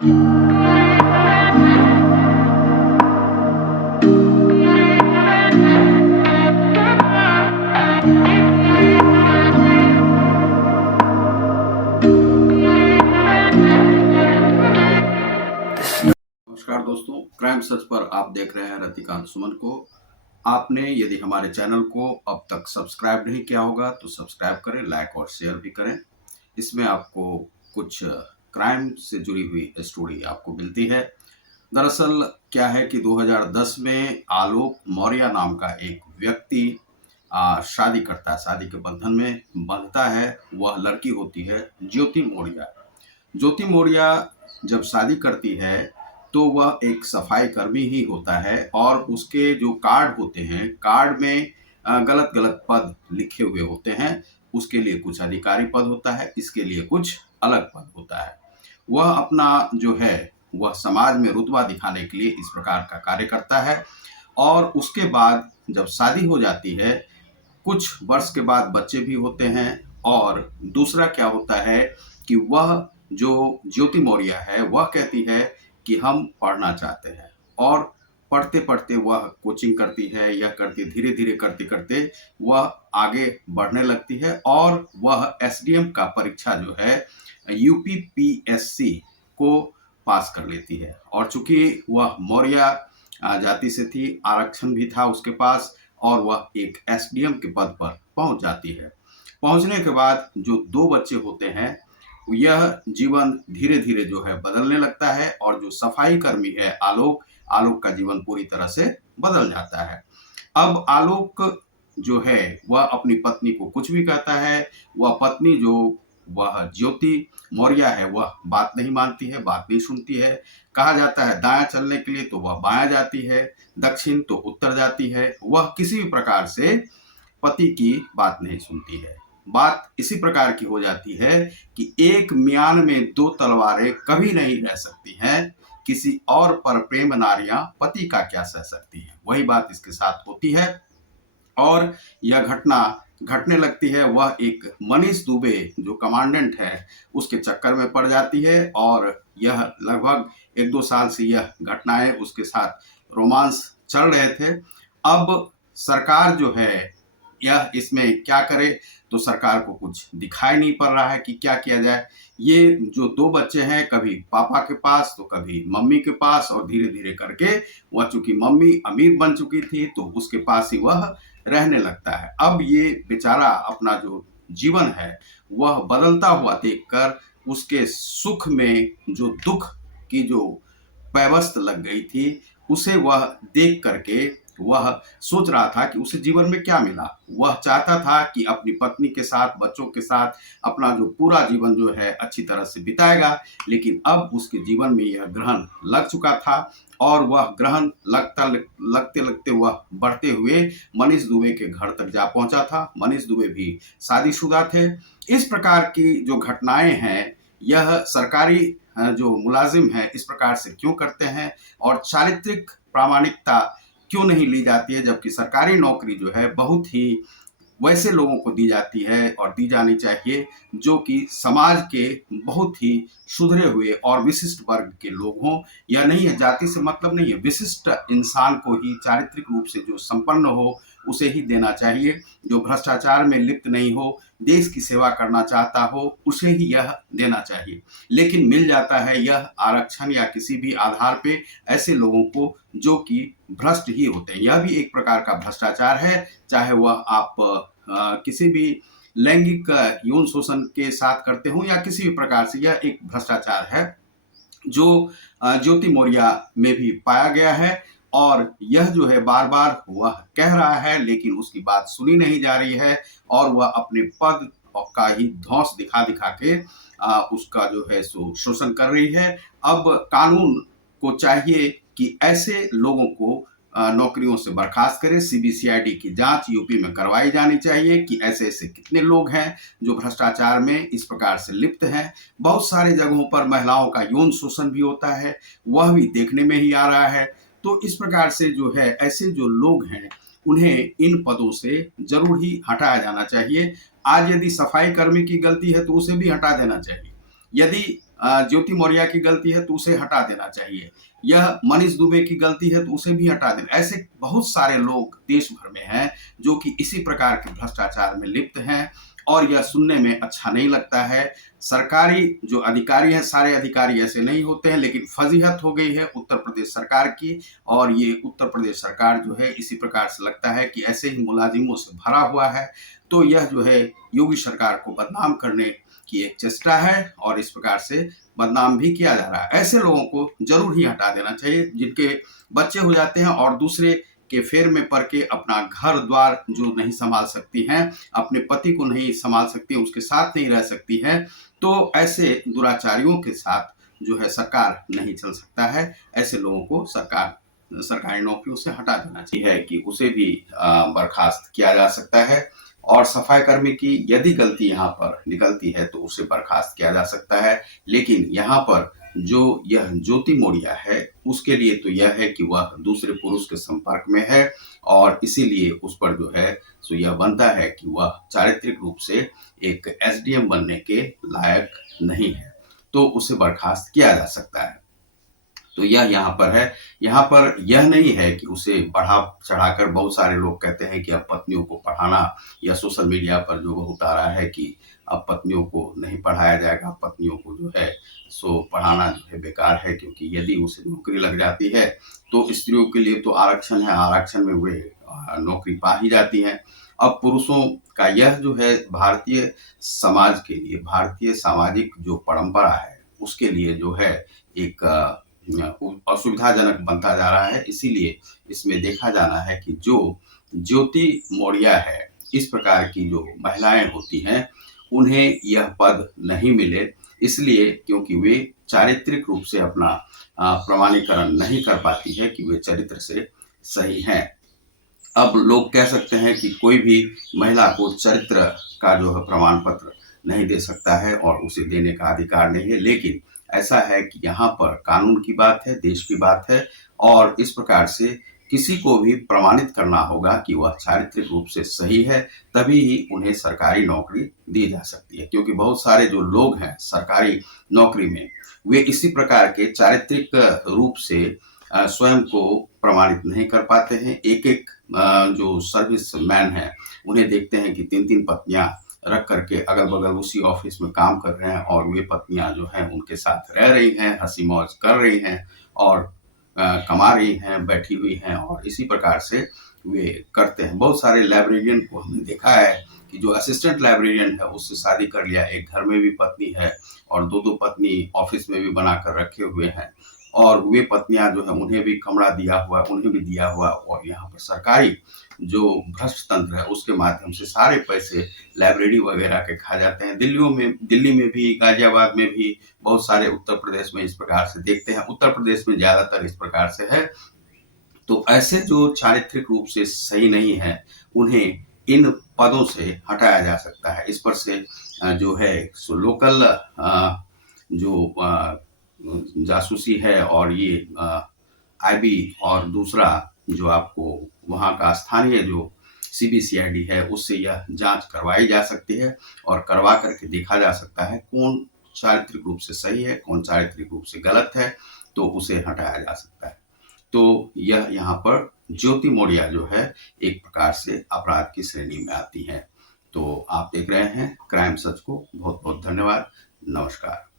नमस्कार दोस्तों, crime search पर आप देख रहे हैं रतिकांत सुमन को। आपने यदि हमारे चैनल को अब तक सब्सक्राइब नहीं किया होगा तो सब्सक्राइब करें, लाइक और शेयर भी करें। इसमें आपको कुछ क्राइम से जुड़ी हुई स्टोरी आपको मिलती है। दरअसल क्या है कि 2010 में आलोक मौर्य नाम का एक व्यक्ति शादी करता है, शादी के बंधन में बंधता है। वह लड़की होती है ज्योति मौर्य। ज्योति मौर्य जब शादी करती है तो वह एक सफाई कर्मी ही होता है और उसके जो कार्ड होते हैं, कार्ड में गलत गलत पद लिखे हुए होते हैं। उसके लिए कुछ अधिकारी पद होता है, इसके लिए कुछ अलग पद होता है। वह अपना जो है वह समाज में रुतबा दिखाने के लिए इस प्रकार का कार्य करता है। और उसके बाद जब शादी हो जाती है, कुछ वर्ष के बाद बच्चे भी होते हैं। और दूसरा क्या होता है कि वह जो ज्योति मौर्य है वह कहती है कि हम पढ़ना चाहते हैं, और पढ़ते पढ़ते वह कोचिंग करती है, यह करती, धीरे धीरे करते करते वह आगे बढ़ने लगती है और वह एसडीएम का परीक्षा जो है यूपीपीएससी को पास कर लेती है। और चूंकि वह मौर्य जाति से थी, आरक्षण भी था उसके पास, और वह एक एसडीएम के पद पर पहुंच जाती है। पहुंचने के बाद जो दो बच्चे होते हैं, यह जीवन धीरे धीरे जो है बदलने लगता है। और जो सफाई कर्मी है आलोक, आलोक का जीवन पूरी तरह से बदल जाता है। अब आलोक जो है वह अपनी पत्नी को कुछ भी कहता है, वह पत्नी जो वह ज्योति मौर्य है वह बात नहीं मानती है, बात नहीं सुनती है। कहा जाता है दायां चलने के लिए तो वह बायां जाती है, दक्षिण तो उत्तर जाती है। वह किसी भी प्रकार से पति की बात नहीं सुनती है। बात इसी प्रकार की हो जाती है कि एक म्यान में दो तलवारें कभी नहीं रह सकती हैं। किसी और पर प्रेम नारियां पति का क्या सह सकती हैं, वही बात इसके साथ होती है। और यह घटना घटने लगती है। वह एक मनीष दुबे जो कमांडेंट है उसके चक्कर में पड़ जाती है, और यह लगभग 1-2 साल से यह घटनाएं उसके साथ रोमांस चल रहे थे। अब सरकार जो है यह इसमें क्या करे, तो सरकार को कुछ दिखाई नहीं पड़ रहा है कि क्या किया जाए। ये जो दो बच्चे हैं, कभी पापा के पास तो कभी मम्मी के पास, और धीरे धीरे करके वह चूंकि मम्मी अमीर बन चुकी थी तो उसके पास ही वह रहने लगता है। अब ये बेचारा अपना जो जीवन है वह बदलता हुआ देखकर उसके सुख में जो दुख की जो पैवस्त लग गई थी, उसे वह देख करके वह सोच रहा था कि उसे जीवन में क्या मिला। वह चाहता था कि अपनी पत्नी के साथ, बच्चों के साथ अपना जो पूरा जीवन जो है अच्छी तरह से बिताएगा, लेकिन अब उसके जीवन में यह ग्रहण लग चुका था। और वह ग्रहण लगते लगते वह बढ़ते हुए मनीष दुबे के घर तक जा पहुंचा था। मनीष दुबे भी शादीशुदा थे। इस प्रकार की जो घटनाएं हैं, यह सरकारी जो मुलाजिम है इस प्रकार से क्यों करते हैं, और चारित्रिक प्रामाणिकता क्यों नहीं ली जाती है, जबकि सरकारी नौकरी जो है बहुत ही वैसे लोगों को दी जाती है और दी जानी चाहिए जो कि समाज के बहुत ही सुधरे हुए और विशिष्ट वर्ग के लोग हों। यह नहीं है, जाति से मतलब नहीं है, विशिष्ट इंसान को ही, चारित्रिक रूप से जो संपन्न हो उसे ही देना चाहिए। जो भ्रष्टाचार में लिप्त नहीं हो, देश की सेवा करना चाहता हो, उसे ही यह देना चाहिए। लेकिन मिल जाता है यह आरक्षण या किसी भी आधार पे ऐसे लोगों को जो कि भ्रष्ट ही होते हैं। यह भी एक प्रकार का भ्रष्टाचार है, चाहे वह आप किसी भी लैंगिक यौन शोषण के साथ करते हो या किसी भी प्रकार से, यह एक भ्रष्टाचार है जो ज्योति मौर्य में भी पाया गया है। और यह जो है बार बार वह कह रहा है, लेकिन उसकी बात सुनी नहीं जा रही है, और वह अपने पद का ही धौंस दिखा दिखा के उसका जो है सो शोषण कर रही है। अब कानून को चाहिए कि ऐसे लोगों को नौकरियों से बर्खास्त करे। सीबीसीआईडी की जांच यूपी में करवाई जानी चाहिए कि ऐसे ऐसे कितने लोग हैं जो भ्रष्टाचार में इस प्रकार से लिप्त हैं। बहुत सारे जगहों पर महिलाओं का यौन शोषण भी होता है, वह भी देखने में ही आ रहा है। तो इस प्रकार से जो है ऐसे जो लोग हैं उन्हें इन पदों से जरूर ही हटाया जाना चाहिए। आज यदि सफाई कर्मी की गलती है तो उसे भी हटा देना चाहिए। यदि ज्योति मौर्य की गलती है तो उसे हटा देना चाहिए, यह मनीष दुबे की गलती है तो उसे भी हटा देना। ऐसे बहुत सारे लोग देश भर में हैं जो कि इसी प्रकार के भ्रष्टाचार में लिप्त हैं और यह सुनने में अच्छा नहीं लगता है। सरकारी जो अधिकारी हैं, सारे अधिकारी ऐसे नहीं होते हैं, लेकिन फजीहत हो गई है उत्तर प्रदेश सरकार की, और ये उत्तर प्रदेश सरकार जो है इसी प्रकार से लगता है कि ऐसे ही मुलाजिमों से भरा हुआ है। तो यह जो है योगी सरकार को बदनाम करने की एक चेष्टा है और इस प्रकार से बदनाम भी किया जा रहा है। ऐसे लोगों को जरूर ही हटा देना चाहिए जिनके बच्चे हो जाते हैं और दूसरे के फेर में पड़ के अपना घर द्वार जो नहीं संभाल सकती हैं, अपने पति को नहीं संभाल सकती, उसके साथ नहीं रह सकती हैं, तो ऐसे दुराचारियों के साथ जो है सरकार नहीं चल सकता है। ऐसे लोगों को सरकारी नौकरियों से हटा देना चाहिए, है कि उसे भी बर्खास्त किया जा सकता है। और सफाई कर्मी की यदि गलती यहाँ पर निकलती है तो उसे बर्खास्त किया जा सकता है। लेकिन यहाँ पर जो यह ज्योति मौर्य है उसके लिए तो यह है कि वह दूसरे पुरुष के संपर्क में है और इसीलिए उस पर जो है सो यह बनता है कि वह चारित्रिक रूप से एक एसडीएम बनने के लायक नहीं है, तो उसे बर्खास्त किया जा सकता है। तो यह यहाँ पर है। यहाँ पर यह नहीं है कि उसे बढ़ा चढ़ाकर बहुत सारे लोग कहते हैं कि अब पत्नियों को पढ़ाना, या सोशल मीडिया पर जो बहुत आ रहा है कि अब पत्नियों को नहीं पढ़ाया जाएगा, पत्नियों को जो है सो पढ़ाना जो है बेकार है, क्योंकि यदि उसे नौकरी लग जाती है तो स्त्रियों के लिए तो आरक्षण है, आरक्षण में वे नौकरी पा ही जाती हैं। अब पुरुषों का यह जो है भारतीय समाज के लिए, भारतीय सामाजिक जो परंपरा है उसके लिए जो है एक असुविधाजनक बनता जा रहा है। इसीलिए इसमें देखा जाना है कि जो ज्योति मौर्य है, इस प्रकार की जो महिलाएं होती हैं उन्हें यह पद नहीं मिले, इसलिए क्योंकि वे चारित्रिक रूप से अपना प्रमाणीकरण नहीं कर पाती है कि वे चरित्र से सही हैं। अब लोग कह सकते हैं कि कोई भी महिला को चरित्र का जो है प्रमाण पत्र नहीं दे सकता है और उसे देने का अधिकार नहीं है, लेकिन ऐसा है कि यहाँ पर कानून की बात है, देश की बात है, और इस प्रकार से किसी को भी प्रमाणित करना होगा कि वह चारित्रिक रूप से सही है, तभी ही उन्हें सरकारी नौकरी दी जा सकती है। क्योंकि बहुत सारे जो लोग हैं सरकारी नौकरी में, वे इसी प्रकार के चारित्रिक रूप से स्वयं को प्रमाणित नहीं कर पाते हैं। एक एक जो सर्विस मैन है उन्हें देखते हैं कि 3-3 पत्नियां रख करके अगल बगल उसी ऑफिस में काम कर रहे हैं और वे पत्नियां जो हैं उनके साथ रह रही हैं, हंसी मौज कर रही हैं और कमा रही हैं, बैठी हुई हैं, और इसी प्रकार से वे करते हैं। बहुत सारे लाइब्रेरियन को हमने देखा है कि जो असिस्टेंट लाइब्रेरियन है उससे शादी कर लिया, एक घर में भी पत्नी है और 2-2 पत्नी ऑफिस में भी बनाकर रखे हुए हैं, और वे पत्नियां जो है उन्हें भी कमरा दिया हुआ, उन्हें भी दिया हुआ, और यहाँ पर सरकारी जो भ्रष्ट तंत्र है उसके माध्यम से सारे पैसे लाइब्रेरी वगैरह के खा जाते हैं। दिल्ली में भी, गाजियाबाद में भी, बहुत सारे उत्तर प्रदेश में इस प्रकार से देखते हैं। उत्तर प्रदेश में ज्यादातर इस प्रकार से है। तो ऐसे जो चारित्रिक रूप से सही नहीं है उन्हें इन पदों से हटाया जा सकता है। इस पर से जो है सो लोकल जो जासूसी है और ये आईबी, और दूसरा जो आपको वहाँ का स्थानीय जो सीबीसीआईडी है उससे यह जांच करवाई जा सकती है और करवा करके देखा जा सकता है कौन चारित्रिक रूप से सही है, कौन चारित्रिक रूप से गलत है, तो उसे हटाया जा सकता है। तो यह यहाँ पर ज्योति मौर्य जो है एक प्रकार से अपराध की श्रेणी में आती है। तो आप देख रहे हैं क्राइम सच को। बहुत बहुत धन्यवाद। नमस्कार।